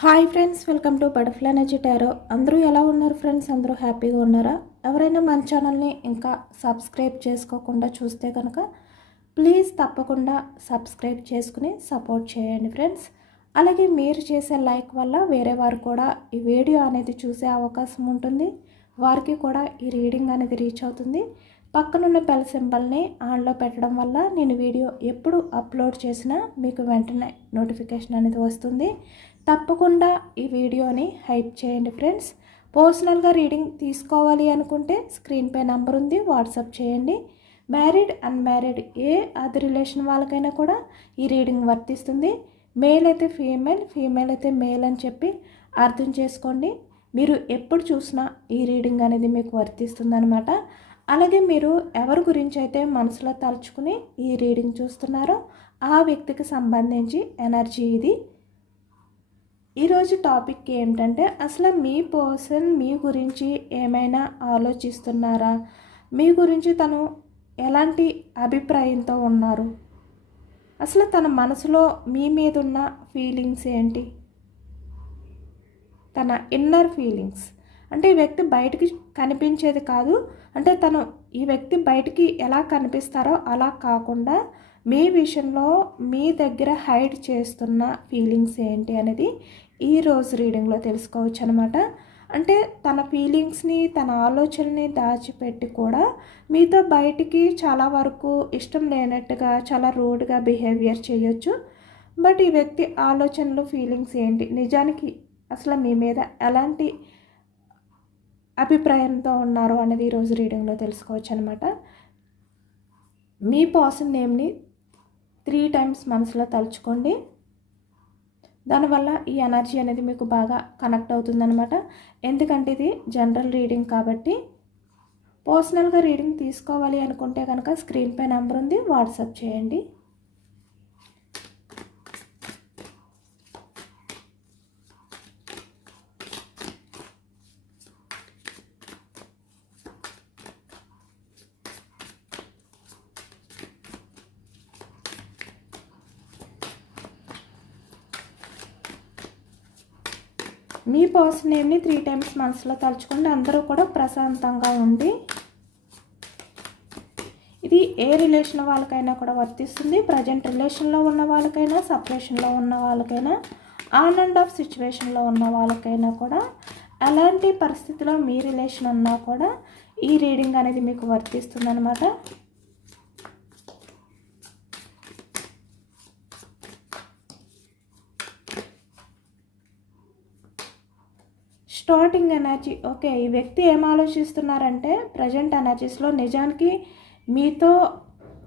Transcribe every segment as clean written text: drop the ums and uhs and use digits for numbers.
Hi friends, welcome to butterfly energy tarot. అందరూ ఎలా ఉన్నారు ఫ్రెండ్స్? అందరూ హ్యాపీగా ఉన్నారా? ఎవరైనా మన ఛానల్ని ఇంకా సబ్స్క్రైబ్ చేసుకోకుండా చూస్తే కనుక ప్లీజ్ తప్పకుండా సబ్స్క్రైబ్ చేసుకుని సపోర్ట్ చేయండి ఫ్రెండ్స్. అలాగే మీరు చేసే లైక్ వల్ల వేరే వారు కూడా ఈ వీడియో అనేది చూసే అవకాశం ఉంటుంది. వారికి కూడా ఈ రీడింగ్ అనేది రీచ్ అవుతుంది. పక్కనున్న బెల్ సింబల్ని ఆన్లో పెట్టడం వల్ల నేను వీడియో ఎప్పుడు అప్లోడ్ చేసినా మీకు వెంటనే నోటిఫికేషన్ అనేది వస్తుంది. తప్పకుండా ఈ వీడియోని హైప్ చేయండి ఫ్రెండ్స్. పర్సనల్గా రీడింగ్ తీసుకోవాలి అనుకుంటే స్క్రీన్పై నంబర్ ఉంది, వాట్సాప్ చేయండి. మ్యారీడ్ అన్మ్యారీడ్ ఏ అది రిలేషన్ వాళ్ళకైనా కూడా ఈ రీడింగ్ వర్తిస్తుంది. మేల్ అయితే ఫీమేల్, ఫీమేల్ అయితే మేల్ అని చెప్పి అర్థం చేసుకోండి. మీరు ఎప్పుడు చూసినా ఈ రీడింగ్ అనేది మీకు వర్తిస్తుంది అనమాట. అలాగే మీరు ఎవరి గురించి అయితే మనసులో తలుచుకుని ఈ రీడింగ్ చూస్తున్నారో ఆ వ్యక్తికి సంబంధించి ఎనర్జీ ఇది. ఈరోజు టాపిక్ ఏమిటంటే, అసలు మీ పర్సన్ మీ గురించి ఏమైనా ఆలోచిస్తున్నారా? మీ గురించి తను ఎలాంటి అభిప్రాయంతో ఉన్నారు? అసలు తన మనసులో మీ మీద ఉన్న ఫీలింగ్స్ ఏంటి? తన ఇన్నర్ ఫీలింగ్స్ అంటే ఈ వ్యక్తి బయటికి కనిపించేది కాదు, అంటే తను ఈ వ్యక్తి బయటికి ఎలా కనిపిస్తారో అలా కాకుండా మీ విషయంలో మీ దగ్గర హైడ్ చేస్తున్న ఫీలింగ్స్ ఏంటి అనేది ఈరోజు రీడింగ్లో తెలుసుకోవచ్చు అనమాట. అంటే తన ఫీలింగ్స్ని, తన ఆలోచనని దాచిపెట్టి కూడా మీతో బయటికి చాలా వరకు ఇష్టం లేనట్టుగా చాలా రూడ్గా బిహేవియర్ చేయొచ్చు. బట్ ఈ వ్యక్తి ఆలోచనలు, ఫీలింగ్స్ ఏంటి, నిజానికి అసలు మీ మీద ఎలాంటి అభిప్రాయంతో ఉన్నారు అనేది ఈరోజు రీడింగ్లో తెలుసుకోవచ్చు అనమాట. మీ పర్సన్ నేమ్ని 3 times మనసులో తలుచుకోండి. దానివల్ల ఈ ఎనర్జీ అనేది మీకు బాగా కనెక్ట్ అవుతుందన్నమాట. ఎందుకంటే ఇది జనరల్ రీడింగ్ కాబట్టి. పర్సనల్గా రీడింగ్ తీసుకోవాలి అనుకుంటే కనుక స్క్రీన్పై నెంబర్ ఉంది, వాట్సాప్ చేయండి. మీ పర్సన్ నేమ్ని 3 times మనసులో తలుచుకోండి. అందరూ కూడా ప్రశాంతంగా ఉండి. ఇది ఏ రిలేషన్ వాళ్ళకైనా కూడా వర్తిస్తుంది. ప్రజెంట్ రిలేషన్లో ఉన్న వాళ్ళకైనా, సపరేషన్లో ఉన్న వాళ్ళకైనా, ఆన్ అండ్ ఆఫ్ సిచ్యువేషన్లో ఉన్న వాళ్ళకైనా కూడా, ఎలాంటి పరిస్థితిలో మీ రిలేషన్ ఉన్నా కూడా ఈ రీడింగ్ అనేది మీకు వర్తిస్తుంది అనమాట. Starting energy okay. ఈ వ్యక్తి ఏం ఆలోచిస్తున్నారంటే ప్రజెంట్ ఎనర్జీస్లో నిజానికి మీతో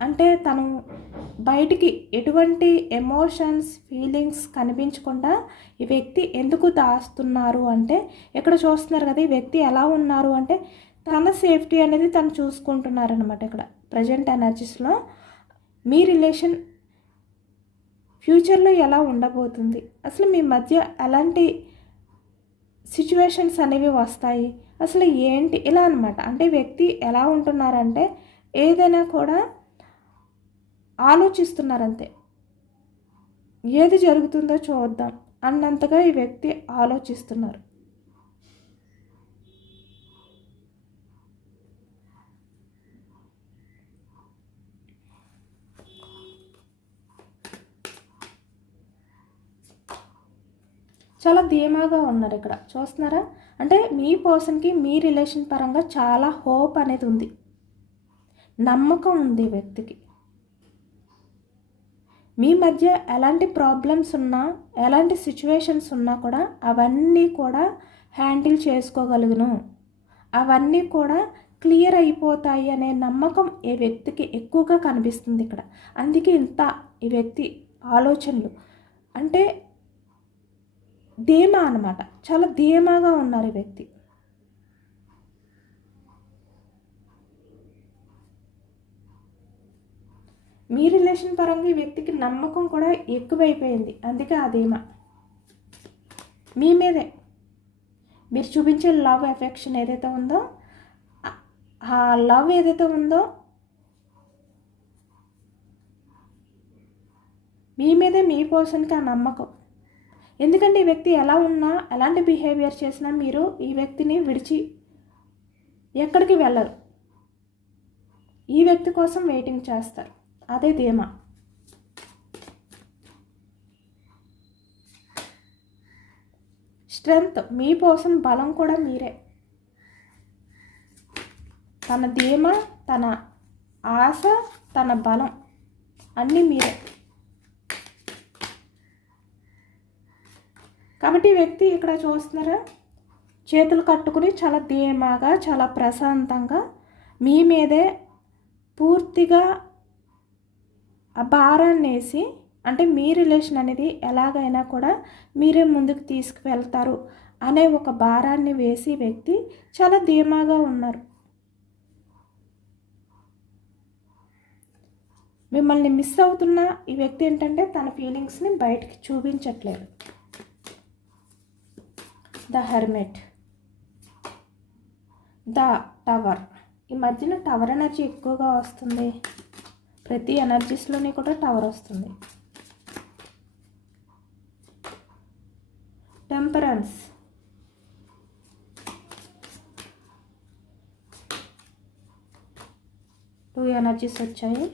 అంటే తను బయటికి ఎటువంటి ఎమోషన్స్, ఫీలింగ్స్ కనిపించకుండా ఈ వ్యక్తి ఎందుకు దాస్తున్నారు అంటే, ఇక్కడ చూస్తున్నారు కదా ఈ వ్యక్తి ఎలా ఉన్నారు అంటే తన సేఫ్టీ అనేది తను చూసుకుంటున్నారనమాట. ఇక్కడ ప్రజెంట్ ఎనర్జీస్లో మీ రిలేషన్ ఫ్యూచర్లో ఎలా ఉండబోతుంది, అసలు మీ మధ్య ఎలాంటి సిచ్యువేషన్స్ అనేవి వస్తాయి, అసలు ఏంటి ఇలా అనమాట. అంటే వ్యక్తి ఎలా ఉంటున్నారంటే ఏదైనా కూడా ఆలోచిస్తున్నారంతే. ఏది జరుగుతుందో చూద్దాం అన్నంతగా ఈ వ్యక్తి ఆలోచిస్తున్నారు. చాలా ధీమాగా ఉన్నారు ఇక్కడ చూస్తున్నారా. అంటే మీ పర్సన్కి మీ రిలేషన్ పరంగా చాలా హోప్ అనేది ఉంది, నమ్మకం ఉంది వ్యక్తికి. మీ మధ్య ఎలాంటి ప్రాబ్లమ్స్ ఉన్నా, ఎలాంటి సిచ్యువేషన్స్ ఉన్నా కూడా అవన్నీ కూడా హ్యాండిల్ చేసుకోగలుగును, అవన్నీ కూడా క్లియర్ అయిపోతాయి అనే నమ్మకం ఈ వ్యక్తికి ఎక్కువగా కనిపిస్తుంది ఇక్కడ. అందుకే ఇంత ఈ వ్యక్తి ఆలోచనలు అంటే ధీమా అనమాట. చాలా ధీమాగా ఉన్నారు ఈ వ్యక్తి. మీ రిలేషన్ పరంగా ఈ వ్యక్తికి నమ్మకం కూడా ఎక్కువైపోయింది. అందుకే ఆ ధీమా మీ మీదే. మీరు చూపించే లవ్, ఎఫెక్షన్ ఏదైతే ఉందో, ఆ లవ్ ఏదైతే ఉందో మీ మీదే మీ పర్సన్కి ఆ నమ్మకం. ఎందుకంటే ఈ వ్యక్తి ఎలా ఉన్నా, ఎలాంటి బిహేవియర్ చేసినా మీరు ఈ వ్యక్తిని విడిచి ఎక్కడికి వెళ్ళరు. ఈ వ్యక్తి కోసం వెయిటింగ్ చేస్తారు. అదే ధీమా. స్ట్రెంగ్త్, మీ కోసం బలం కూడా మీరే. తన ధీమా, తన ఆశ, తన బలం అన్నీ మీరే. కాబట్టి ఈ వ్యక్తి ఇక్కడ చూస్తున్నారా, చేతులు కట్టుకుని చాలా ధీమాగా, చాలా ప్రశాంతంగా మీ మీదే పూర్తిగా ఆ భారాన్ని వేసి, అంటే మీ రిలేషన్ అనేది ఎలాగైనా కూడా మీరే ముందుకు తీసుకువెళ్తారు అనే ఒక భారాన్ని వేసి వ్యక్తి చాలా ధీమాగా ఉన్నారు. మిమ్మల్ని మిస్ అవుతున్న ఈ వ్యక్తి ఏంటంటే తన ఫీలింగ్స్ని బయటికి చూపించట్లేదు. The hermit, the tower. ఈ మధ్యన టవర్ ఎనర్జీ ఎక్కువగా వస్తుంది. ప్రతి ఎనర్జీస్లోని కూడా టవర్ వస్తుంది. టెంపరెన్స్, టూ ఎనర్జీస్ వచ్చాయి.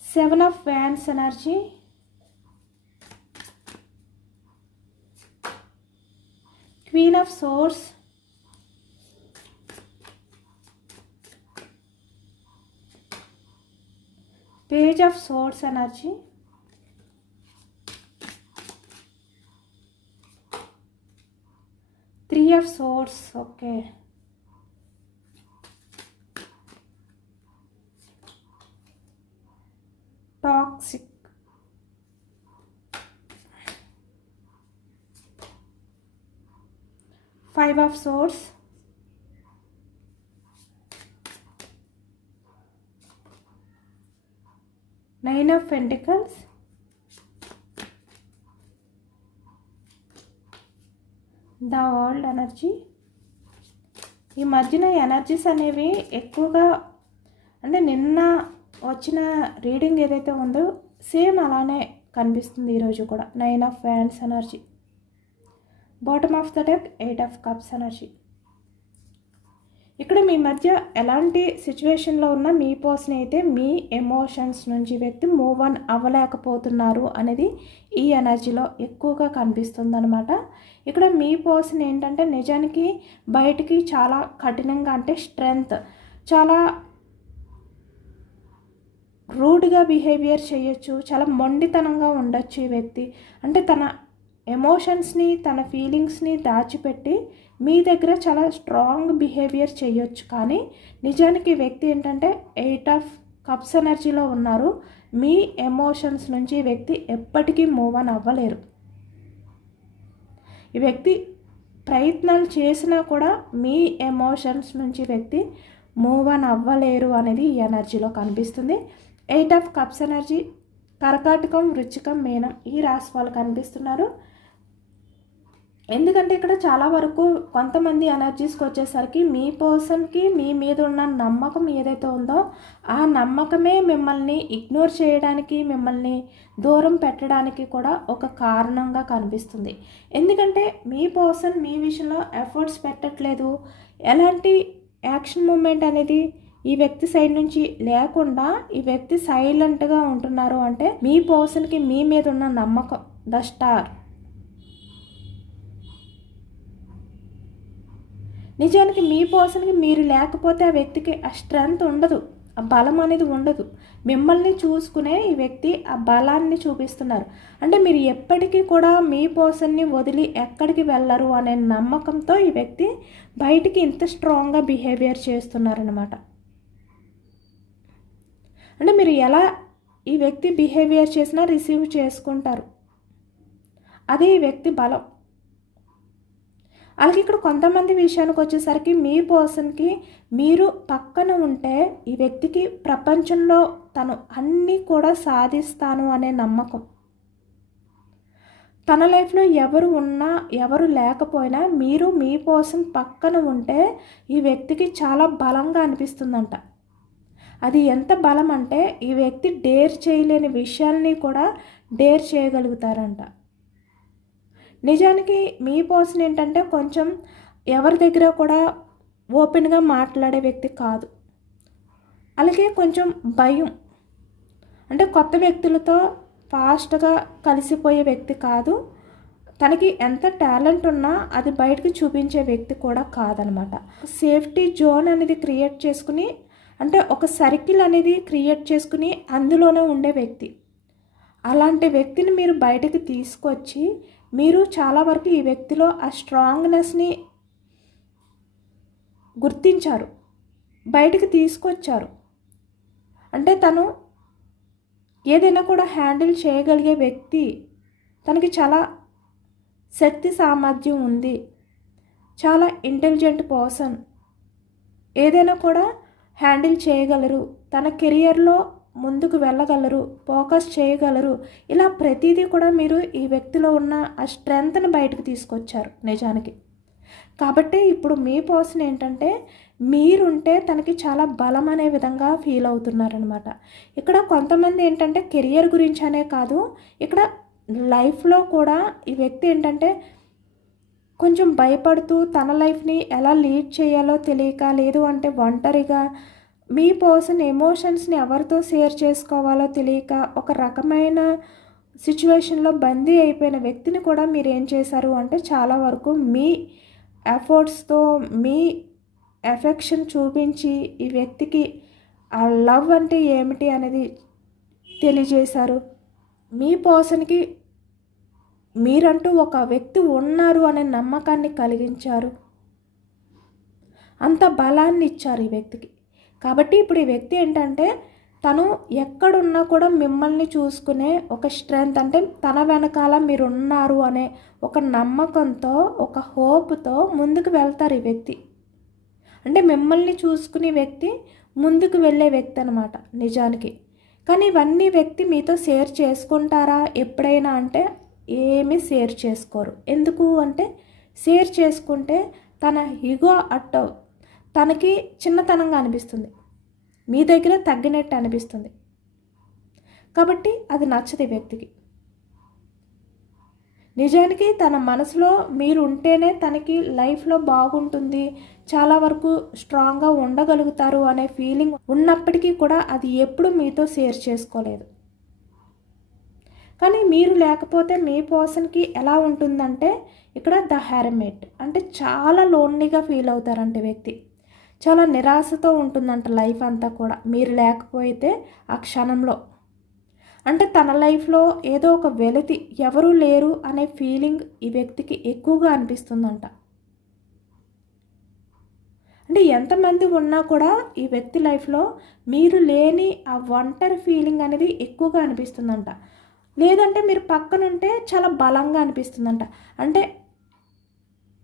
Seven of wands energy, queen of swords, page of swords energy, three of swords. Okay, toxic, five of swords, nine of pentacles, the world energy. ఈ మధ్యన energies అనేవి ఎక్కువగా, అంటే నిన్న వచ్చిన రీడింగ్ ఏదైతే ఉందో సేమ్ అలానే కనిపిస్తుంది ఈరోజు కూడా. Nine of wands energy, bottom of the deck, eight of cups energy. ఇక్కడ మీ మధ్య ఎలాంటి సిచ్యువేషన్లో ఉన్న మీ పర్సన్ అయితే మీ ఎమోషన్స్ నుంచి వ్యక్తి మూవ్ ఆన్ అవ్వలేకపోతున్నారు అనేది ఈ ఎనర్జీలో ఎక్కువగా కనిపిస్తుంది అనమాట. ఇక్కడ మీ పర్సన్ ఏంటంటే నిజానికి బయటికి చాలా కఠినంగా, అంటే స్ట్రెంగ్త్, చాలా రూడ్గా బిహేవియర్ చేయొచ్చు, చాలా మొండితనంగా ఉండొచ్చు ఈ వ్యక్తి. అంటే తన ఎమోషన్స్ని, తన ఫీలింగ్స్ని దాచిపెట్టి మీ దగ్గర చాలా స్ట్రాంగ్ బిహేవియర్ చేయొచ్చు. కానీ నిజానికి ఈ వ్యక్తి ఏంటంటే ఎయిట్ ఆఫ్ కప్స్ ఎనర్జీలో ఉన్నారు. మీ ఎమోషన్స్ నుంచి ఈ వ్యక్తి ఎప్పటికీ మూవ్ ఆన్ అవ్వలేరు. ఈ వ్యక్తి ప్రయత్నాలు చేసినా కూడా మీ ఎమోషన్స్ నుంచి వ్యక్తి మూవ్ ఆన్ అవ్వలేరు అనేది ఈ ఎనర్జీలో కనిపిస్తుంది. ఎయిట్ ఆఫ్ కప్స్ ఎనర్జీ, కర్కాటకం, వృశ్చికం, మీనం ఈ రాశి వాళ్ళు కనిపిస్తున్నారు. ఎందుకంటే ఇక్కడ చాలా వరకు కొంతమంది ఎనర్జీస్కి వచ్చేసరికి మీ పర్సన్కి మీ మీద ఉన్న నమ్మకం ఏదైతే ఉందో ఆ నమ్మకమే మిమ్మల్ని ఇగ్నోర్ చేయడానికి, మిమ్మల్ని దూరం పెట్టడానికి కూడా ఒక కారణంగా కనిపిస్తుంది. ఎందుకంటే మీ పర్సన్ మీ విషయంలో ఎఫర్ట్స్ పెట్టట్లేదు, ఎలాంటి యాక్షన్ మూమెంట్ అనేది ఈ వ్యక్తి సైడ్ నుంచి లేకుండా ఈ వ్యక్తి సైలెంట్గా ఉంటున్నారు. అంటే మీ పర్సన్కి మీ మీద ఉన్న నమ్మకం, ద స్టార్. నిజానికి మీ పర్సన్కి మీరు లేకపోతే ఆ వ్యక్తికి ఆ స్ట్రెంగ్త్ ఉండదు, ఆ బలం అనేది ఉండదు. మిమ్మల్ని చూసుకునే ఈ వ్యక్తి ఆ బలాన్ని చూపిస్తున్నారు. అంటే మీరు ఎప్పటికీ కూడా మీ పర్సన్ని వదిలి ఎక్కడికి వెళ్ళరు అనే నమ్మకంతో ఈ వ్యక్తి బయటికి ఇంత స్ట్రాంగ్గా బిహేవియర్ చేస్తున్నారనమాట. అంటే మీరు ఎలా ఈ వ్యక్తి బిహేవియర్ చేసినా రిసీవ్ చేసుకుంటారు, అదే ఈ వ్యక్తి బలం. అలాగే ఇక్కడ కొంతమంది విషయానికి వచ్చేసరికి మీ పర్సన్కి మీరు పక్కన ఉంటే ఈ వ్యక్తికి ప్రపంచంలో తను అన్నీ కూడా సాధిస్తాను అనే నమ్మకం. తన లైఫ్లో ఎవరు ఉన్నా ఎవరు లేకపోయినా మీరు మీ పర్సన్ పక్కన ఉంటే ఈ వ్యక్తికి చాలా బలంగా అనిపిస్తుందంట. అది ఎంత బలం అంటే ఈ వ్యక్తి డేర్ చేయలేని విషయాల్ని కూడా డేర్ చేయగలుగుతారంట. నిజానికి మీ పర్సన్ ఏంటంటే కొంచెం ఎవరి దగ్గర కూడా ఓపెన్గా మాట్లాడే వ్యక్తి కాదు. అలాగే కొంచెం భయం, అంటే కొత్త వ్యక్తులతో ఫాస్ట్గా కలిసిపోయే వ్యక్తి కాదు. తనకి ఎంత టాలెంట్ ఉన్నా అది బయటకు చూపించే వ్యక్తి కూడా కాదనమాట. సేఫ్టీ జోన్ అనేది క్రియేట్ చేసుకుని, అంటే ఒక సర్కిల్ అనేది క్రియేట్ చేసుకుని అందులోనే ఉండే వ్యక్తి. అలాంటి వ్యక్తిని మీరు బయటకు తీసుకొచ్చి మీరు చాలా వరకు ఈ వ్యక్తిలో ఆ స్ట్రాంగ్నెస్ని గుర్తించారు, బయటకు తీసుకొచ్చారు. అంటే తను ఏదైనా కూడా హ్యాండిల్ చేయగలిగే వ్యక్తి, తనకి చాలా శక్తి సామర్థ్యం ఉంది, చాలా ఇంటెలిజెంట్ పర్సన్, ఏదైనా కూడా హ్యాండిల్ చేయగలరు, తన కెరియర్లో ముందుకు వెళ్ళగలరు, ఫోకస్ చేయగలరు. ఇలా ప్రతిదీ కూడా మీరు ఈ వ్యక్తిలో ఉన్న ఆ స్ట్రెంగ్త్ని బయటకు తీసుకొచ్చారు నిజానికి. కాబట్టి ఇప్పుడు మీ పర్సన్ ఏంటంటే మీరుంటే తనకి చాలా బలం అనే విధంగా ఫీల్ అవుతున్నారనమాట. ఇక్కడ కొంతమంది ఏంటంటే కెరియర్ గురించి అనే కాదు, ఇక్కడ లైఫ్లో కూడా ఈ వ్యక్తి ఏంటంటే కొంచెం భయపడుతూ తన లైఫ్ని ఎలా లీడ్ చేయాలో తెలియక, లేదు అంటే ఒంటరిగా మీ పర్సన్ ఎమోషన్స్ని ఎవరితో షేర్ చేసుకోవాలో తెలియక ఒక రకమైన సిచ్యువేషన్లో బందీ అయిపోయిన వ్యక్తిని కూడా మీరు ఏం చేశారు అంటే చాలా వరకు మీ ఎఫర్ట్స్తో మీ ఎఫెక్షన్ చూపించి ఈ వ్యక్తికి ఆ లవ్ అంటే ఏమిటి అనేది తెలియజేశారు. మీ పర్సన్కి మీరంటూ ఒక వ్యక్తి ఉన్నారు అనే నమ్మకాన్ని కలిగించారు, అంత బలాన్ని ఇచ్చారు ఈ వ్యక్తికి. కాబట్టి ఇప్పుడు ఈ వ్యక్తి ఏంటంటే తను ఎక్కడున్నా కూడా మిమ్మల్ని చూసుకునే ఒక స్ట్రెంగ్త్, అంటే తన వెనకాల మీరున్నారు అనే ఒక నమ్మకంతో, ఒక హోప్తో ముందుకు వెళ్తారు ఈ వ్యక్తి. అంటే మిమ్మల్ని చూసుకునే వ్యక్తి ముందుకు వెళ్ళే వ్యక్తి అనమాట నిజానికి. కానీ ఇవన్నీ వ్యక్తి మీతో షేర్ చేసుకుంటారా ఎప్పుడైనా అంటే ఏమీ షేర్ చేసుకోరు. ఎందుకు అంటే షేర్ చేసుకుంటే తన ఈగో తనకి చిన్నతనంగా అనిపిస్తుంది, మీ దగ్గర తగ్గినట్టు అనిపిస్తుంది. కాబట్టి అది నచ్చదు ఈ వ్యక్తికి. నిజానికి తన మనసులో మీరు ఉంటేనే తనకి లైఫ్లో బాగుంటుంది, చాలా వరకు స్ట్రాంగ్గా ఉండగలుగుతారు అనే ఫీలింగ్ ఉన్నప్పటికీ కూడా అది ఎప్పుడు మీతో షేర్ చేసుకోలేదు. కానీ మీరు లేకపోతే మీ పర్సన్కి ఎలా ఉంటుందంటే ఇక్కడ ద హెర్మిట్, అంటే చాలా లోన్లీగా ఫీల్ అవుతారంటే వ్యక్తి, చాలా నిరాశతో ఉంటుందంట లైఫ్ అంతా కూడా మీరు లేకపోతే ఆ క్షణంలో. అంటే తన లైఫ్లో ఏదో ఒక వెలితి, ఎవరూ లేరు అనే ఫీలింగ్ ఈ వ్యక్తికి ఎక్కువగా అనిపిస్తుందంట. అంటే ఎంతమంది ఉన్నా కూడా ఈ వ్యక్తి లైఫ్లో మీరు లేని ఆ ఒంటరి ఫీలింగ్ అనేది ఎక్కువగా అనిపిస్తుందంట. లేదంటే మీరు పక్కనుంటే చాలా బలంగా అనిపిస్తుందంట. అంటే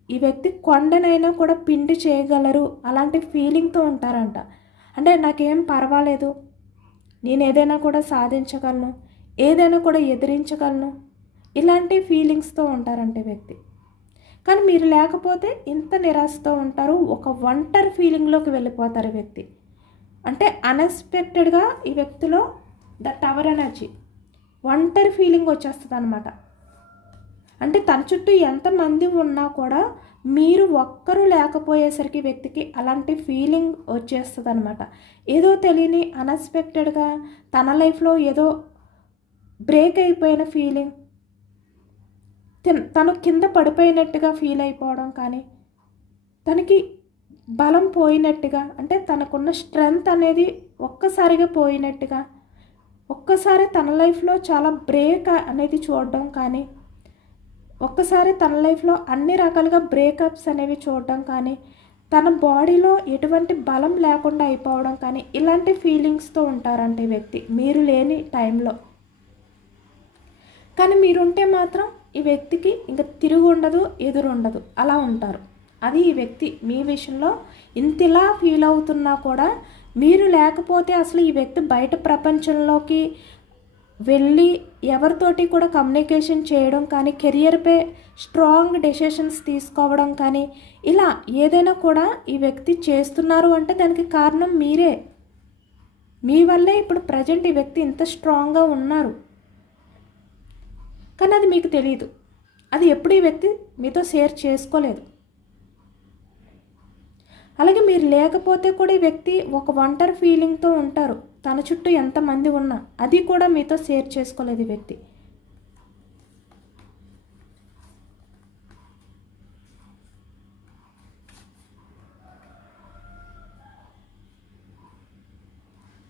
ఈ వ్యక్తి కొండనైనా కూడా పిండి చేయగలరు అలాంటి ఫీలింగ్తో ఉంటారంట. అంటే నాకేం పర్వాలేదు, నేను ఏదైనా కూడా సాధించగలను, ఏదైనా కూడా ఎదిరించగలను, ఇలాంటి ఫీలింగ్స్తో ఉంటారంటే వ్యక్తి. కానీ మీరు లేకపోతే ఇంత నిరాశతో ఉంటారు, ఒక ఒంటరి ఫీలింగ్లోకి వెళ్ళిపోతారు వ్యక్తి. అంటే అన్ఎక్స్పెక్టెడ్గా ఈ వ్యక్తిలో ద టవర్ ఎనర్జీ, ఒంటరి ఫీలింగ్ వచ్చేస్తుంది అనమాట. అంటే తన చుట్టూ ఎంతమంది ఉన్నా కూడా మీరు ఒక్కరూ లేకపోయేసరికి వ్యక్తికి అలాంటి ఫీలింగ్ వచ్చేస్తుంది అనమాట. ఏదో తెలియని అన్ఎక్స్పెక్టెడ్గా తన లైఫ్లో ఏదో బ్రేక్ అయిపోయిన ఫీలింగ్, తను కింద పడిపోయినట్టుగా ఫీల్ అయిపోవడం, కానీ తనకి బలం పోయినట్టుగా, అంటే తనకున్న స్ట్రెంగ్త్ అనేది ఒక్కసారిగా పోయినట్టుగా, ఒక్కసారి తన లైఫ్లో చాలా బ్రేక్ అనేది చూడడం, కానీ ఒక్కసారి తన లైఫ్లో అన్ని రకాలుగా బ్రేకప్స్ అనేవి చూడడం, కానీ తన బాడీలో ఎటువంటి బలం లేకుండా అయిపోవడం, కానీ ఇలాంటి ఫీలింగ్స్తో ఉంటారంటే వ్యక్తి మీరు లేని టైంలో. కానీ మీరుంటే మాత్రం ఈ వ్యక్తికి ఇంకా తిరుగు ఉండదు, ఎదురు ఉండదు, అలా ఉంటారు. అది ఈ వ్యక్తి మీ విషయంలో ఇంతలా ఫీల్ అవుతున్నా కూడా మీరు లేకపోతే అసలు ఈ వ్యక్తి బయట ప్రపంచంలోకి వెళ్ళి ఎవరితోటి కూడా కమ్యూనికేషన్ చేయడం కానీ, కెరియర్పై స్ట్రాంగ్ డెసిషన్స్ తీసుకోవడం కానీ, ఇలా ఏదైనా కూడా ఈ వ్యక్తి చేస్తున్నారు అంటే దానికి కారణం మీరే. మీ వల్లే ఇప్పుడు ప్రజెంట్ ఈ వ్యక్తి ఇంత స్ట్రాంగ్గా ఉన్నారు, కానీ అది మీకు తెలియదు. అది ఎప్పుడు ఈ వ్యక్తి మీతో షేర్ చేసుకోలేదు. అలాగే మీరు లేకపోతే కూడా ఈ వ్యక్తి ఒక ఒంటరి ఫీలింగ్తో ఉంటారు. తన చుట్టూ ఎంతమంది ఉన్నా అది కూడా మీతో షేర్ చేసుకోలేదు ఈ వ్యక్తి.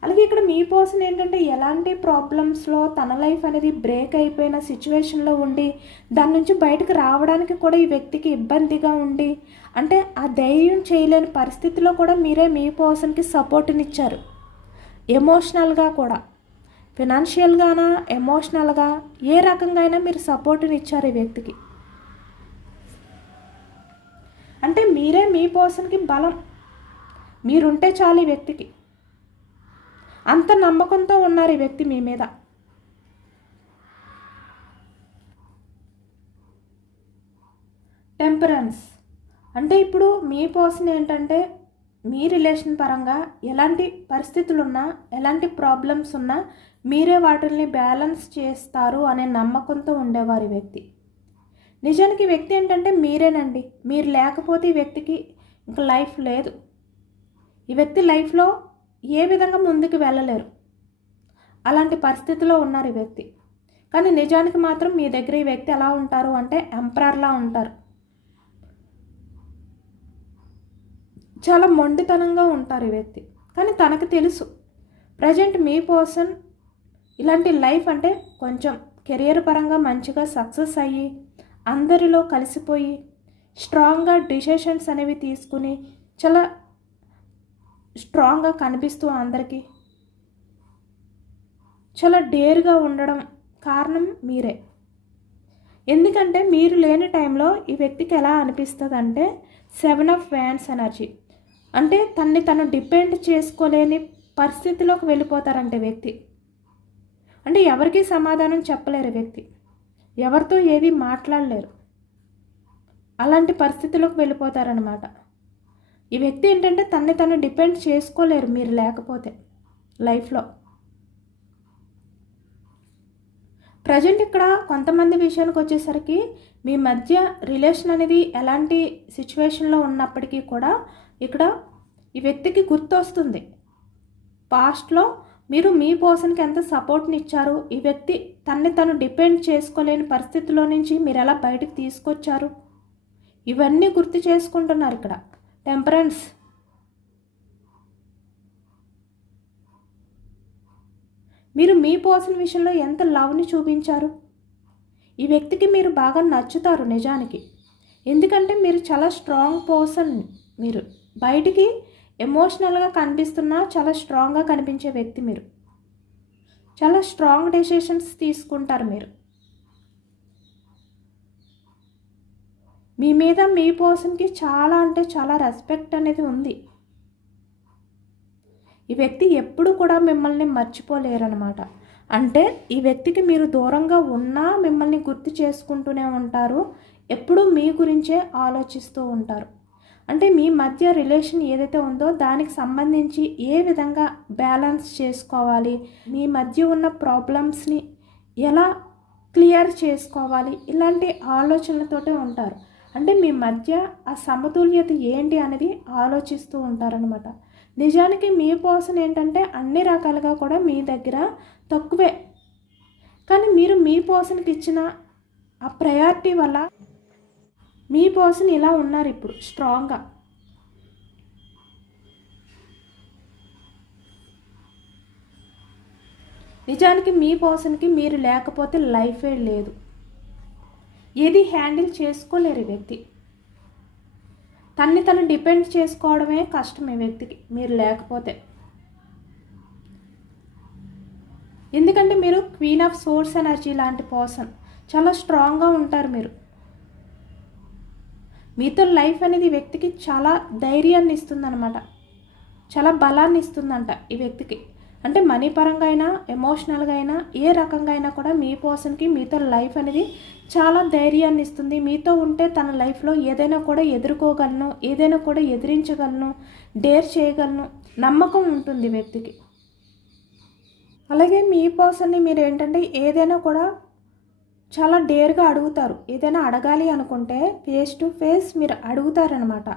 అలాగే ఇక్కడ మీ పర్సన్ ఏంటంటే ఎలాంటి ప్రాబ్లమ్స్లో తన లైఫ్ అనేది బ్రేక్ అయిపోయిన సిచ్యువేషన్లో ఉండి దాని నుంచి బయటకు రావడానికి కూడా ఈ వ్యక్తికి ఇబ్బందిగా ఉండి, అంటే ఆ ధైర్యం చేయలేని పరిస్థితిలో కూడా మీరే మీ పర్సన్కి సపోర్ట్నిచ్చారు. ఎమోషనల్గా కూడా, ఫినాన్షియల్గానా ఎమోషనల్గా ఏ రకంగా అయినా మీరు సపోర్ట్ని ఇచ్చారు ఈ వ్యక్తికి. అంటే మీరే మీ పర్సన్కి బలం, మీరుంటే చాలు ఈ వ్యక్తికి. అంత నమ్మకంతో ఉన్నారు ఈ వ్యక్తి మీ మీద. టెంపరెన్స్ అంటే ఇప్పుడు మీ పర్సన్ ఏంటంటే మీ రిలేషన్ పరంగా ఎలాంటి పరిస్థితులున్నా, ఎలాంటి ప్రాబ్లమ్స్ ఉన్నా మీరే వాటిని బ్యాలెన్స్ చేస్తారు అనే నమ్మకంతో ఉండేవారు ఈ వ్యక్తి. నిజానికి ఈ వ్యక్తి ఏంటంటే మీరేనండి. మీరు లేకపోతే ఈ వ్యక్తికి ఇంకా లైఫ్ లేదు. ఈ వ్యక్తి లైఫ్లో ఏ విధంగా ముందుకు వెళ్ళలేరు. అలాంటి పరిస్థితిలో ఉన్నారు ఈ వ్యక్తి. కానీ నిజానికి మాత్రం మీ దగ్గర ఈ వ్యక్తి ఎలా ఉంటారు అంటే ఎంపరర్లా ఉంటారు. చాలా మొండితనంగా ఉంటారు ఈ వ్యక్తి. కానీ తనకు తెలుసు ప్రజెంట్ మీ పర్సన్ ఇలాంటి లైఫ్ అంటే కొంచెం కెరియర్ పరంగా మంచిగా సక్సెస్ అయ్యి అందరిలో కలిసిపోయి స్ట్రాంగ్గా డిసిషన్స్ అనేవి తీసుకుని చాలా స్ట్రాంగ్గా కనిపిస్తూ అందరికీ చాలా డేర్గా ఉండడం కారణం మీరే. ఎందుకంటే మీరు లేని టైంలో ఈ వ్యక్తికి ఎలా అనిపిస్తుంది అంటే 7 ఆఫ్ వ్యాండ్స్ ఎనర్జీ అంటే తను డిపెండ్ చేసుకోలేని పరిస్థితిలోకి వెళ్ళిపోతారంటే వ్యక్తి. అంటే ఎవరికీ సమాధానం చెప్పలేరు వ్యక్తి, ఎవరితో ఏది మాట్లాడలేరు. అలాంటి పరిస్థితిలోకి వెళ్ళిపోతారనమాట. ఈ వ్యక్తి ఏంటంటే తను డిపెండ్ చేసుకోలేరు మీరు లేకపోతే లైఫ్లో. ప్రజెంట్ ఇక్కడ కొంతమంది విషయానికి వచ్చేసరికి మీ మధ్య రిలేషన్ అనేది ఎలాంటి సిచ్యువేషన్లో ఉన్నప్పటికీ కూడా ఇక్కడ ఈ వ్యక్తికి గుర్తొస్తుంది పాస్ట్లో మీరు మీ పర్సన్కి ఎంత సపోర్ట్ని ఇచ్చారు, ఈ వ్యక్తి తను డిపెండ్ చేసుకోలేని పరిస్థితిలో నుంచి మీరు ఎలా బయటకు తీసుకొచ్చారు, ఇవన్నీ గుర్తు చేసుకుంటున్నారు ఇక్కడ. టెంపరెన్స్ మీరు మీ పర్సన్ విషయంలో ఎంత లవ్ని చూపించారు. ఈ వ్యక్తికి మీరు బాగా నచ్చుతారు నిజానికి. ఎందుకంటే మీరు చాలా స్ట్రాంగ్ పర్సన్. మీరు బయటికి ఎమోషనల్గా కనిపిస్తున్నా చాలా స్ట్రాంగ్గా కనిపించే వ్యక్తి. మీరు చాలా స్ట్రాంగ్ డెసిషన్స్ తీసుకుంటారు. మీరు మీ మీద మీ పర్సన్కి చాలా అంటే చాలా రెస్పెక్ట్ అనేది ఉంది. ఈ వ్యక్తి ఎప్పుడు కూడా మిమ్మల్ని మర్చిపోలేరన్నమాట. అంటే ఈ వ్యక్తికి మీరు దూరంగా ఉన్నా మిమ్మల్ని గుర్తు చేసుకుంటూనే ఉంటారు, ఎప్పుడూ మీ గురించే ఆలోచిస్తూ ఉంటారు. అంటే మీ మధ్య రిలేషన్ ఏదైతే ఉందో దానికి సంబంధించి ఏ విధంగా బ్యాలెన్స్ చేసుకోవాలి, మీ మధ్య ఉన్న ప్రాబ్లమ్స్ని ఎలా క్లియర్ చేసుకోవాలి, ఇలాంటి ఆలోచనలతోటే ఉంటారు. అంటే మీ మధ్య ఆ సమతుల్యత ఏంటి అనేది ఆలోచిస్తూ ఉంటారనమాట. నిజానికి మీ పర్సన్ ఏంటంటే అన్ని రకాలుగా కూడా మీ దగ్గర తక్కువే, కానీ మీరు మీ పర్సన్కి ఇచ్చిన ఆ ప్రయారిటీ వల్ల మీ పర్సన్ ఇలా ఉన్నారు ఇప్పుడు స్ట్రాంగ్గా. నిజానికి మీ పర్సన్కి మీరు లేకపోతే లైఫే లేదు, ఏది హ్యాండిల్ చేసుకోలేరు ఈ వ్యక్తి. తను డిపెండ్ చేసుకోవడమే కష్టం ఈ వ్యక్తికి మీరు లేకపోతే. ఎందుకంటే మీరు క్వీన్ ఆఫ్ సోర్స్ ఎనర్జీ లాంటి పర్సన్, చాలా స్ట్రాంగ్గా ఉంటారు మీరు. మీతో లైఫ్ అనేది ఈ వ్యక్తికి చాలా ధైర్యాన్ని ఇస్తుందన్నమాట, చాలా బలాన్ని ఇస్తుందంట ఈ వ్యక్తికి. అంటే మనీ పరంగా అయినా ఎమోషనల్గా అయినా ఏ రకంగా అయినా కూడా మీ పర్సన్కి మీతో లైఫ్ అనేది చాలా ధైర్యాన్ని ఇస్తుంది. మీతో ఉంటే తన లైఫ్లో ఏదైనా కూడా ఎదుర్కోగలను, ఏదైనా కూడా ఎదిరించగలను, డేర్ చేయగలను నమ్మకం ఉంటుంది వ్యక్తికి. అలాగే మీ పర్సన్ని మీరు ఏంటంటే ఏదైనా కూడా చాలా డేర్గా అడుగుతారు. ఏదైనా అడగాలి అనుకుంటే ఫేస్ టు ఫేస్ మీరు అడుగుతారనమాట,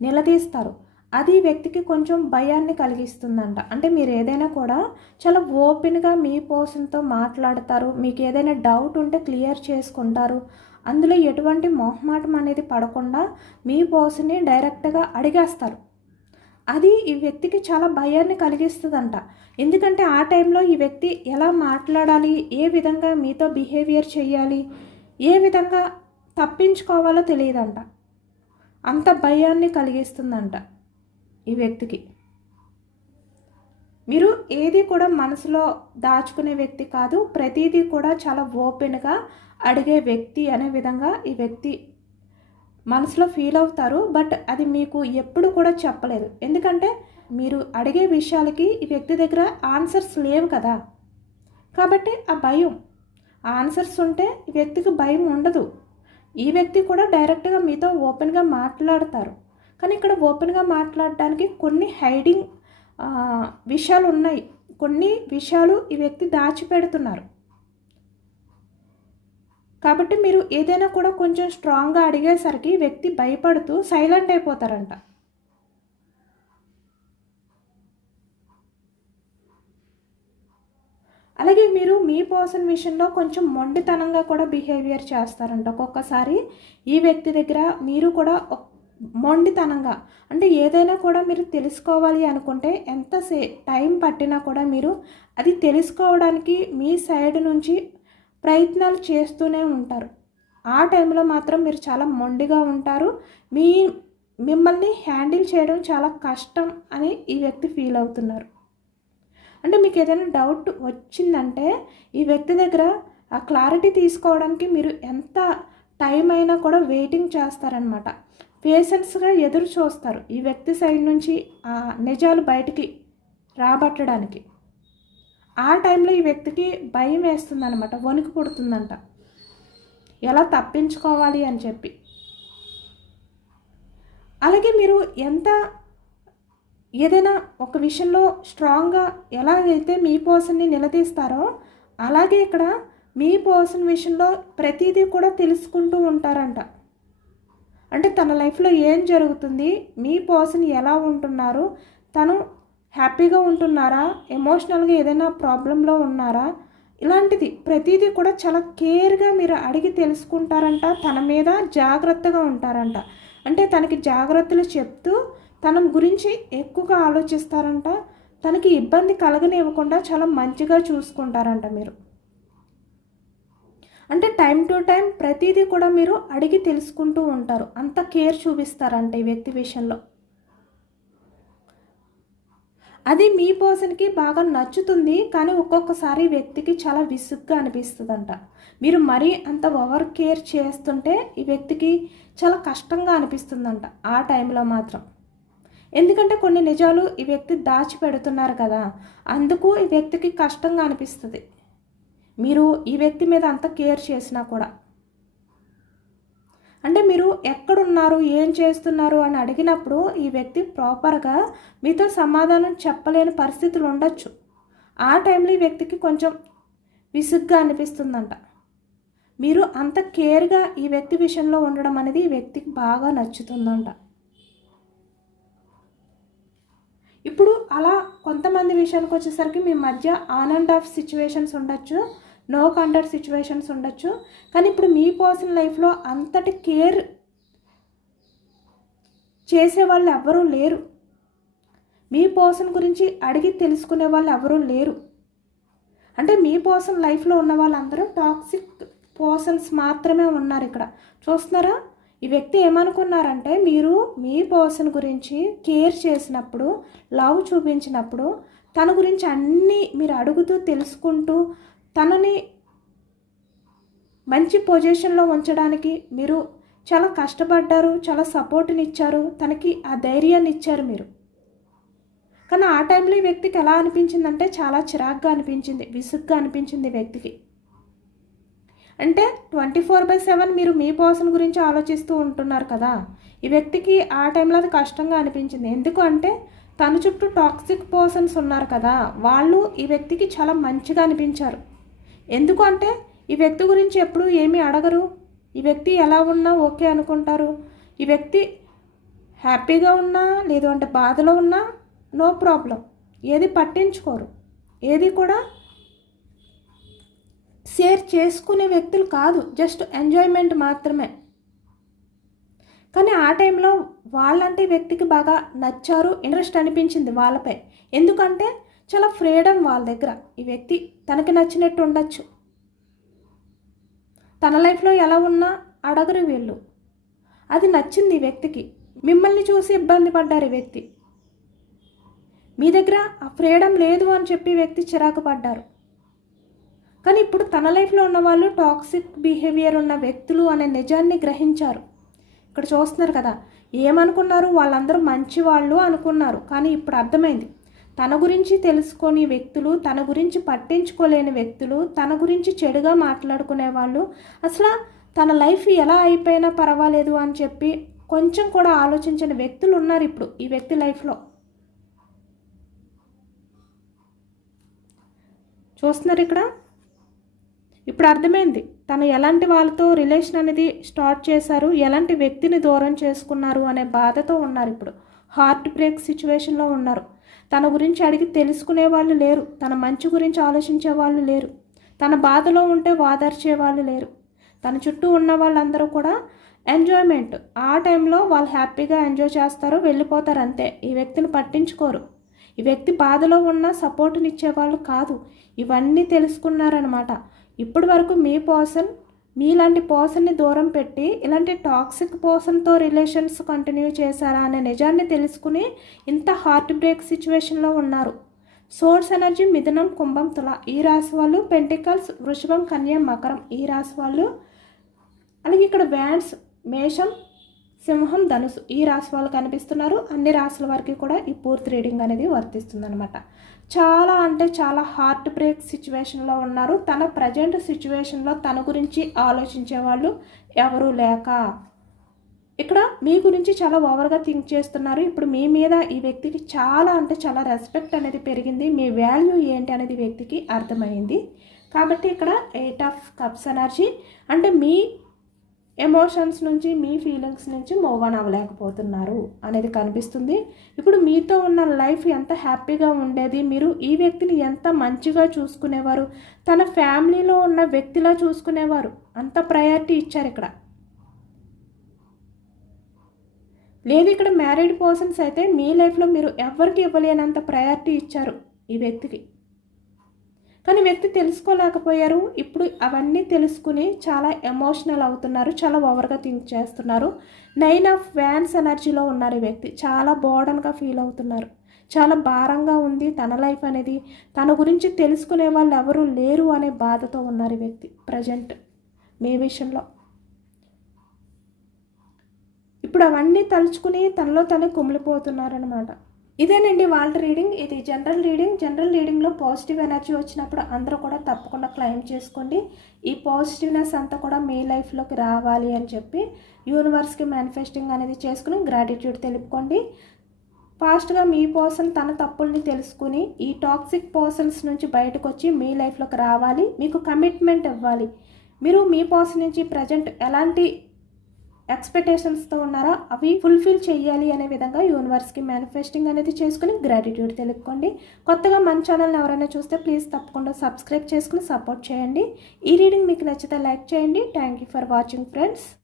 నిలదీస్తారు. అది వ్యక్తికి కొంచెం భయాన్ని కలిగిస్తుందంట. అంటే మీరు ఏదైనా కూడా చాలా ఓపెన్గా మీ పర్సన్తో మాట్లాడతారు. మీకు ఏదైనా డౌట్ ఉంటే క్లియర్ చేసుకుంటారు. అందులో ఎటువంటి మొహమాటం అనేది పడకుండా మీ పర్సన్ని డైరెక్ట్గా అడిగేస్తారు. అది ఈ వ్యక్తికి చాలా భయాన్ని కలిగిస్తుందంట. ఎందుకంటే ఆ టైంలో ఈ వ్యక్తి ఎలా మాట్లాడాలి, ఏ విధంగా మీతో బిహేవియర్ చేయాలి, ఏ విధంగా తప్పించుకోవాలో తెలియదంట. అంత భయాన్ని కలిగిస్తుందంట ఈ వ్యక్తికి. మీరు ఏది కూడా మనసులో దాచుకునే వ్యక్తి కాదు, ప్రతిదీ కూడా చాలా ఓపెన్గా అడిగే వ్యక్తి అనే విధంగా ఈ వ్యక్తి మనసులో ఫీల్ అవుతారు. బట్ అది మీకు ఎప్పుడు కూడా చెప్పలేదు. ఎందుకంటే మీరు అడిగే విషయాలకి ఈ వ్యక్తి దగ్గర ఆన్సర్స్ లేవు కదా. కాబట్టి ఆ భయం, ఆన్సర్స్ ఉంటే ఈ వ్యక్తికి భయం ఉండదు. ఈ వ్యక్తి కూడా డైరెక్ట్గా మీతో ఓపెన్గా మాట్లాడతారు. కానీ ఇక్కడ ఓపెన్గా మాట్లాడడానికి కొన్ని హైడింగ్ విషయాలు ఉన్నాయి. కొన్ని విషయాలు ఈ వ్యక్తి దాచిపెడుతున్నారు. కాబట్టి మీరు ఏదైనా కూడా కొంచెం స్ట్రాంగ్గా అడిగేసరికి వ్యక్తి భయపడుతూ సైలెంట్ అయిపోతారంట. అలాగే మీరు మీ పర్సన్ విషయంలో కొంచెం మొండితనంగా కూడా బిహేవియర్ చేస్తారంట. ఒక్కొక్కసారి ఈ వ్యక్తి దగ్గర మీరు కూడా మొండితనంగా, అంటే ఏదైనా కూడా మీరు తెలుసుకోవాలి అనుకుంటే టైం పట్టినా కూడా మీరు అది తెలుసుకోవడానికి మీ సైడ్ నుంచి ప్రయత్నాలు చేస్తూనే ఉంటారు. ఆ టైంలో మాత్రం మీరు చాలా మొండిగా ఉంటారు. మిమ్మల్ని హ్యాండిల్ చేయడం చాలా కష్టం అని ఈ వ్యక్తి ఫీల్ అవుతున్నారు. అంటే మీకు ఏదైనా డౌట్ వచ్చిందంటే ఈ వ్యక్తి దగ్గర ఆ క్లారిటీ తీసుకోవడానికి మీరు ఎంత టైం అయినా కూడా వెయిటింగ్ చేస్తారనమాట. పేషెన్స్గా ఎదురు చూస్తారు ఈ వ్యక్తి సైడ్ నుంచి ఆ నిజాలు బయటికి రాబట్టడానికి. ఆ టైంలో ఈ వ్యక్తికి భయం వేస్తుందన్నమాట, వణుకు పుడుతుందంట, ఎలా తప్పించుకోవాలి అని చెప్పి. అలాగే మీరు ఏదైనా ఒక విషయంలో స్ట్రాంగ్గా ఎలాగైతే మీ పర్సన్ని నిలదీస్తారో అలాగే ఇక్కడ మీ పర్సన్ విషయంలో ప్రతిదీ కూడా తెలుసుకుంటూ ఉంటారంట. అంటే తన లైఫ్లో ఏం జరుగుతుంది, మీ పర్సన్ ఎలా ఉంటున్నారు, తను హ్యాపీగా ఉంటున్నారా, ఎమోషనల్గా ఏదైనా ప్రాబ్లంలో ఉన్నారా, ఇలాంటిది ప్రతిదీ కూడా చాలా కేర్గా మీరు అడిగి తెలుసుకుంటారంట. తన మీద జాగ్రత్తగా ఉంటారంట. అంటే తనకి జాగ్రత్తలు చెప్తూ తన గురించి ఎక్కువగా ఆలోచిస్తారంట. తనకి ఇబ్బంది కలగనివ్వకుండా చాలా మంచిగా చూసుకుంటారంట మీరు. అంటే టైం టు టైం ప్రతిదీ కూడా మీరు అడిగి తెలుసుకుంటూ ఉంటారు. అంత కేర్ చూపిస్తారంట ఈ వ్యక్తి విషయంలో. అది మీ పర్సన్కి బాగా నచ్చుతుంది. కానీ ఒక్కొక్కసారి వ్యక్తికి చాలా విసుగ్గా అనిపిస్తుందంట. మీరు మరీ అంత ఓవర్ కేర్ చేస్తుంటే ఈ వ్యక్తికి చాలా కష్టంగా అనిపిస్తుందంట ఆ టైంలో మాత్రం. ఎందుకంటే కొన్ని నిజాలు ఈ వ్యక్తి దాచిపెడుతున్నారు కదా, అందుకు ఈ వ్యక్తికి కష్టంగా అనిపిస్తుంది మీరు ఈ వ్యక్తి మీద అంత కేర్ చేసినా కూడా. అంటే మీరు ఎక్కడున్నారు, ఏం చేస్తున్నారు అని అడిగినప్పుడు ఈ వ్యక్తి ప్రాపర్గా మీతో సమాధానం చెప్పలేని పరిస్థితులు ఉండొచ్చు. ఆ టైంలో ఈ వ్యక్తికి కొంచెం విసుగ్గా అనిపిస్తుందంట. మీరు అంత కేర్గా ఈ వ్యక్తి విషయంలో ఉండడం అనేది ఈ వ్యక్తికి బాగా నచ్చుతుందంట. ఇప్పుడు అలా కొంతమంది విషయానికి వచ్చేసరికి మీ మధ్య ఆన్ అండ్ ఆఫ్ సిచ్యువేషన్స్ ఉండొచ్చు, నో కాంటాక్ట్ సిచ్యువేషన్స్ ఉండొచ్చు. కానీ ఇప్పుడు మీ పర్సనల్ లైఫ్లో అంతటి కేర్ చేసేవాళ్ళు ఎవరూ లేరు. మీ పర్సన్ గురించి అడిగి తెలుసుకునే వాళ్ళు ఎవరూ లేరు. అంటే మీ పర్సన్ లైఫ్లో ఉన్న వాళ్ళందరూ టాక్సిక్ పర్సన్స్ మాత్రమే ఉన్నారు. ఇక్కడ చూస్తున్నారా, ఈ వ్యక్తి ఏమనుకున్నారంటే మీరు మీ పర్సన్ గురించి కేర్ చేసినప్పుడు, లవ్ చూపించినప్పుడు, తన గురించి అన్నీ మీరు అడుగుతూ తెలుసుకుంటూ తనని మంచి పొజిషన్లో ఉంచడానికి మీరు చాలా కష్టపడ్డారు, చాలా సపోర్ట్ని ఇచ్చారు, తనకి ఆ ధైర్యాన్ని ఇచ్చారు మీరు. కానీ ఆ టైంలో ఈ వ్యక్తికి ఎలా అనిపించిందంటే చాలా చిరాగ్గా అనిపించింది, విసుగ్గా అనిపించింది వ్యక్తికి. అంటే 24/7 మీరు మీ పర్సన్ గురించి ఆలోచిస్తూ ఉంటున్నారు కదా, ఈ వ్యక్తికి ఆ టైంలో అది కష్టంగా అనిపించింది. ఎందుకు అంటే తన చుట్టూ టాక్సిక్ పర్సన్స్ ఉన్నారు కదా, వాళ్ళు ఈ వ్యక్తికి చాలా మంచిగా అనిపించారు. ఎందుకు అంటే ఈ వ్యక్తి గురించి ఎప్పుడూ ఏమీ అడగరు. ఈ వ్యక్తి ఎలా ఉన్నా ఓకే అనుకుంటారు. ఈ వ్యక్తి హ్యాపీగా ఉన్నా లేదు అంటే బాధలో ఉన్నా నో ప్రాబ్లం, ఏది పట్టించుకోరు, ఏది కూడా షేర్ చేసుకునే వ్యక్తులు కాదు, జస్ట్ ఎంజాయ్మెంట్ మాత్రమే. కానీ ఆ టైంలో వాళ్ళంటే వ్యక్తికి బాగా నచ్చారు, ఇంట్రెస్ట్ అనిపించింది వాళ్ళపై. ఎందుకంటే చాలా ఫ్రీడమ్ వాళ్ళ దగ్గర. ఈ వ్యక్తి తనకి నచ్చినట్టు ఉండొచ్చు, తన లైఫ్లో ఎలా ఉన్నా అడగరు వీళ్ళు. అది నచ్చింది ఈ వ్యక్తికి. మిమ్మల్ని చూసి ఇబ్బంది పడ్డారు ఈ వ్యక్తి. మీ దగ్గర ఆ ఫ్రీడమ్ లేదు అని చెప్పి వ్యక్తి చిరాకు పడ్డారు. కానీ ఇప్పుడు తన లైఫ్లో ఉన్న వాళ్ళు టాక్సిక్ బిహేవియర్ ఉన్న వ్యక్తులు అనే నిజాన్ని గ్రహించారు. ఇక్కడ చూస్తున్నారు కదా, ఏమనుకున్నారు, వాళ్ళందరూ మంచి వాళ్ళు అనుకున్నారు. కానీ ఇప్పుడు అర్థమైంది, తన గురించి తెలుసుకొని వ్యక్తులు, తన గురించి పట్టించుకోలేని వ్యక్తులు, తన గురించి చెడుగా మాట్లాడుకునే వాళ్ళు, అసలు తన లైఫ్ ఎలా అయిపోయినా పర్వాలేదు అని చెప్పి కొంచెం కూడా ఆలోచించిన వ్యక్తులు ఉన్నారు ఇప్పుడు ఈ వ్యక్తి లైఫ్లో. చూస్తున్నారు ఇక్కడ. ఇప్పుడు అర్థమైంది తను ఎలాంటి వాళ్ళతో రిలేషన్ అనేది స్టార్ట్ చేశారు, ఎలాంటి వ్యక్తిని దూరం చేసుకున్నారు అనే బాధతో ఉన్నారు. ఇప్పుడు హార్ట్ బ్రేక్ సిచ్యువేషన్లో ఉన్నారు. తన గురించి అడిగి తెలుసుకునే వాళ్ళు లేరు, తన మంచి గురించి ఆలోచించే వాళ్ళు లేరు, తన బాధలో ఉంటే వాదార్చే వాళ్ళు లేరు. తన చుట్టూ ఉన్న వాళ్ళందరూ కూడా ఎంజాయ్మెంట్, ఆ టైంలో వాళ్ళు హ్యాపీగా ఎంజాయ్ చేస్తారు, వెళ్ళిపోతారు అంతే. ఈ వ్యక్తిని పట్టించుకోరు. ఈ వ్యక్తి బాధలో ఉన్న సపోర్ట్నిచ్చేవాళ్ళు కాదు. ఇవన్నీ తెలుసుకున్నారనమాట. ఇప్పటి వరకు మీ పర్సన్ మీలాంటి పర్సన్ని దూరం పెట్టి ఇలాంటి టాక్సిక్ పర్సన్తో రిలేషన్స్ కంటిన్యూ చేశారా అనే నిజాన్ని తెలుసుకుని ఇంత హార్ట్ బ్రేక్ సిచ్యువేషన్లో ఉన్నారు. సోర్స్ ఎనర్జీ మిథునం, కుంభం, తుల ఈ రాశి వాళ్ళు, పెంటికల్స్ వృషభం, కన్య, మకరం ఈ రాశి వాళ్ళు, అలాగే ఇక్కడ వ్యాన్స్ మేషం, సింహం, ధనుసు ఈ రాశి వాళ్ళు కనిపిస్తున్నారు. అన్ని రాశుల వారికి కూడా ఈ పూర్తి రీడింగ్ అనేది వర్తిస్తుంది అనమాట. చాలా అంటే చాలా హార్ట్ బ్రేక్ సిచ్యువేషన్లో ఉన్నారు. తన ప్రజెంట్ సిచ్యువేషన్లో తన గురించి ఆలోచించే వాళ్ళు ఎవరూ లేక ఇక్కడ మీ గురించి చాలా ఓవర్గా థింక్ చేస్తున్నారు. ఇప్పుడు మీ మీద ఈ వ్యక్తికి చాలా అంటే చాలా రెస్పెక్ట్ అనేది పెరిగింది. మీ వాల్యూ ఏంటి అనేది వ్యక్తికి అర్థమైంది. కాబట్టి ఇక్కడ 8 ఆఫ్ కప్స్ ఎనర్జీ అంటే మీ ఎమోషన్స్ నుంచి, మీ ఫీలింగ్స్ నుంచి మూవ్ ఆన్ అవ్వలేకపోతున్నారు అనేది కనిపిస్తుంది. ఇప్పుడు మీతో ఉన్న లైఫ్ ఎంత హ్యాపీగా ఉండేది, మీరు ఈ వ్యక్తిని ఎంత మంచిగా చూసుకునేవారు, తన ఫ్యామిలీలో ఉన్న వ్యక్తిలా చూసుకునేవారు, అంత ప్రయారిటీ ఇచ్చారు ఇక్కడ. లేదు ఇక్కడ మ్యారీడ్ పర్సన్స్ అయితే మీ లైఫ్లో మీరు ఎవరికి ఇవ్వలేనంత ప్రయారిటీ ఇచ్చారు ఈ వ్యక్తికి. కానీ వ్యక్తి తెలుసుకోలేకపోయారు. ఇప్పుడు అవన్నీ తెలుసుకుని చాలా ఎమోషనల్ అవుతున్నారు, చాలా ఓవర్గా థింక్ చేస్తున్నారు. 9 ఆఫ్ వ్యాన్స్ ఎనర్జీలో ఉన్నారు ఈ వ్యక్తి. చాలా బర్డన్గా ఫీల్ అవుతున్నారు, చాలా భారంగా ఉంది తన లైఫ్ అనేది, తన గురించి తెలుసుకునే వాళ్ళు ఎవరు లేరు అనే బాధతో ఉన్నారు ఈ వ్యక్తి ప్రజెంట్ మీ విషయంలో. ఇప్పుడు అవన్నీ తలుచుకుని తనలో తనే కుమిలిపోతున్నారనమాట. ఇదేనండి వాళ్ళ రీడింగ్. ఇది జనరల్ రీడింగ్. జనరల్ రీడింగ్లో పాజిటివ్ ఎనర్జీ వచ్చినప్పుడు అందరూ కూడా తప్పకుండా క్లెయిమ్ చేసుకోండి. ఈ పాజిటివ్నెస్ అంతా కూడా మీ లైఫ్లోకి రావాలి అని చెప్పి యూనివర్స్కి మేనిఫెస్టింగ్ అనేది చేసుకుని గ్రాటిట్యూడ్ తెలుపుకోండి. ఫాస్ట్గా మీ పర్సన్ తన తప్పుల్ని తెలుసుకుని ఈ టాక్సిక్ పర్సన్స్ నుంచి బయటకు వచ్చి మీ లైఫ్లోకి రావాలి, మీకు కమిట్మెంట్ ఇవ్వాలి. మీరు మీ పర్సన్ నుంచి ప్రజెంట్ ఎలాంటి ఎక్స్పెక్టేషన్స్తో ఉన్నారా అవి ఫుల్ఫిల్ చేయాలి అనే విధంగా యూనివర్స్కి మేనిఫెస్టింగ్ అనేది చేసుకుని గ్రాటిట్యూడ్ తెలుపుకోండి. కొత్తగా మన ఛానల్ని ఎవరైనా చూస్తే ప్లీజ్ తప్పకుండా సబ్స్క్రైబ్ చేసుకుని సపోర్ట్ చేయండి. ఈ రీడింగ్ మీకు నచ్చితే లైక్ చేయండి. Thank you for watching friends.